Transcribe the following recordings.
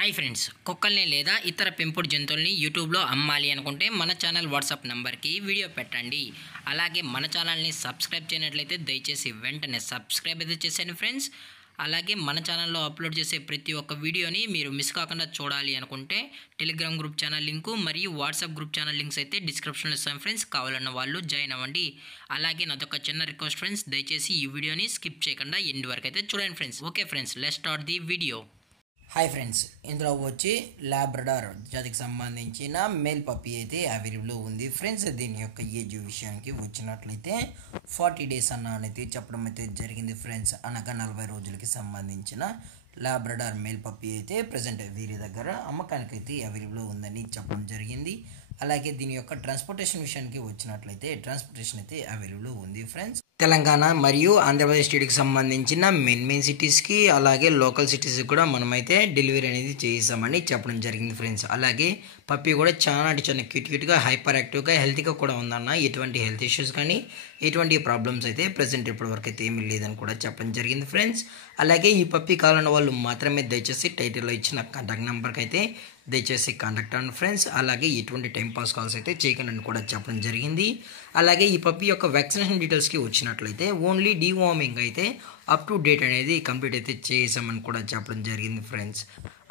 Hi friends, కుక్కల్ని లేదా ఇతర పెంపుడు జంతువుల్ని యూట్యూబ్లో అమ్మాలి అనుకుంటే మన ఛానల్ వాట్సాప్ నెంబర్కి వీడియో పెట్టండి. అలాగే మన ఛానల్ని సబ్స్క్రైబ్ చేయనట్లయితే దయచేసి వెంటనే సబ్స్క్రైబ్ అయితే చేసేయండి ఫ్రెండ్స్. అలాగే మన ఛానల్లో అప్లోడ్ చేసే ప్రతి ఒక్క వీడియోని మీరు మిస్ కాకుండా చూడాలి అనుకుంటే టెలిగ్రామ్ గ్రూప్ ఛానల్ లింకు మరియు వాట్సాప్ గ్రూప్ ఛానల్ లింక్స్ అయితే డిస్క్రిప్షన్లో ఇస్తాను ఫ్రెండ్స్. కావాలన్న వాళ్ళు జాయిన్ అవ్వండి. అలాగే నాదొక చిన్న రిక్వెస్ట్ ఫ్రెండ్స్, దయచేసి ఈ వీడియోని స్కిప్ చేయకుండా ఎండ్ వరకు అయితే చూడండి friends. Okay friends, let's start the video. Hi friends, ఇందులో వచ్చి లాబ్రడార్ జాతికి సంబంధించిన మేల్ పప్పీ అయితే అవైలబుల్ ఉంది ఫ్రెండ్స్. దీని యొక్క ఏజ్ విషయానికి వచ్చినట్లయితే 40 డేస్ అనేది చెప్పడం అయితే జరిగింది ఫ్రెండ్స్. అనగా 40 రోజులకి సంబంధించిన లాబ్రడార్ మేల్ పప్పీ అయితే ప్రజెంట్ వీరి దగ్గర అమ్మకానికి అయితే అవైలబుల్ ఉందని చెప్పడం జరిగింది. అలాగే దీని యొక్క ట్రాన్స్పోర్టేషన్ విషయానికి వచ్చినట్లయితే ట్రాన్స్పోర్టేషన్ అయితే అవైలబుల్ ఉంది ఫ్రెండ్స్. తెలంగాణ మరియు ఆంధ్రప్రదేశ్ స్టేట్కి సంబంధించిన మెయిన్ సిటీస్కి అలాగే లోకల్ సిటీస్కి కూడా మనమైతే డెలివరీ అనేది చేయిస్తామని చెప్పడం జరిగింది ఫ్రెండ్స్. అలాగే పప్పీ కూడా చాలా క్యూట్గా హైపర్ యాక్టివ్గా హెల్తీగా కూడా ఉందన్న. ఎటువంటి హెల్త్ ఇష్యూస్ కానీ ఎటువంటి ప్రాబ్లమ్స్ అయితే ప్రజెంట్ ఇప్పటివరకు అయితే ఏమీ లేదని కూడా చెప్పడం జరిగింది ఫ్రెండ్స్. అలాగే ఈ పప్పీ కావాలన్న వాళ్ళు మాత్రమే దయచేసి టైటిల్లో ఇచ్చిన కాంటాక్ట్ నెంబర్కి అయితే దయచేసి కాంటాక్ట్ అవ్వండి ఫ్రెండ్స్. అలాగే ఎటువంటి టైంపాస్ కాల్స్ అయితే చేయకండి కూడా చెప్పడం జరిగింది. అలాగే ఈ పప్పీ యొక్క వ్యాక్సినేషన్ డీటెయిల్స్కి వచ్చినట్లయితే ఓన్లీ డీవార్మింగ్ అయితే అప్ టు డేట్ అనేది కంప్లీట్ అయితే చేసామని కూడా చెప్పడం జరిగింది ఫ్రెండ్స్.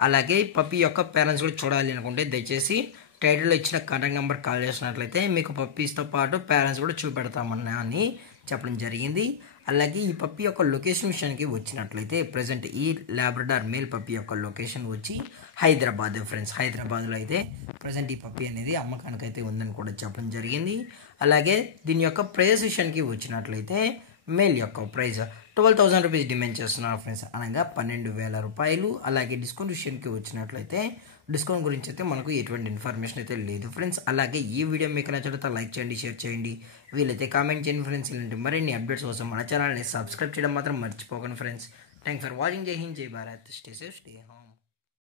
అలాగే పప్పీ యొక్క పేరెంట్స్ కూడా చూడాలి అనుకుంటే దయచేసి టైటిల్లో ఇచ్చిన కాంటాక్ట్ నెంబర్ కాల్ చేసినట్లయితే మీకు పప్పీస్తో పాటు పేరెంట్స్ కూడా చూపెడతామని అని చెప్పడం జరిగింది. అలాగే ఈ పప్పీ యొక్క లొకేషన్ విషయానికి వచ్చినట్లయితే ప్రజెంట్ ఈ లాబ్రడార్ మేల్ పప్పీ యొక్క లొకేషన్ వచ్చి హైదరాబాద్ ఫ్రెండ్స్. హైదరాబాద్లో అయితే ప్రజెంట్ ఈ పప్పీ అనేది అమ్మకానికి అయితే ఉందని కూడా చెప్పడం జరిగింది. అలాగే దీని యొక్క ప్రైస్ విషయానికి వచ్చినట్లయితే మేల్ యొక్క ప్రైస్ 12,000 రూపీస్ డిమాండ్ చేస్తున్నారు ఫ్రెండ్స్, అనగా 12,000 రూపాయలు. అలాగే డిస్కౌంట్ విషయానికి వచ్చినట్లయితే డిస్కౌంట్ గురించి అయితే మనకు ఎటువంటి ఇన్ఫర్మేషన్ అయితే లేదు ఫ్రెండ్స్. అలాగే ఈ వీడియో మీకు నచ్చినట్లయితే లైక్ చేయండి, షేర్ చేయండి, వీలైతే కామెంట్ చేయండి ఫ్రెండ్స్. ఇలాంటి మరిన్ని అప్డేట్స్ కోసం మన ఛానల్ని సబ్స్క్రైబ్ చేయడం మాత్రం మర్చిపోకండి ఫ్రెండ్స్. Thanks for watching. జై హింద్, జై Bharat, stay safe, stay home.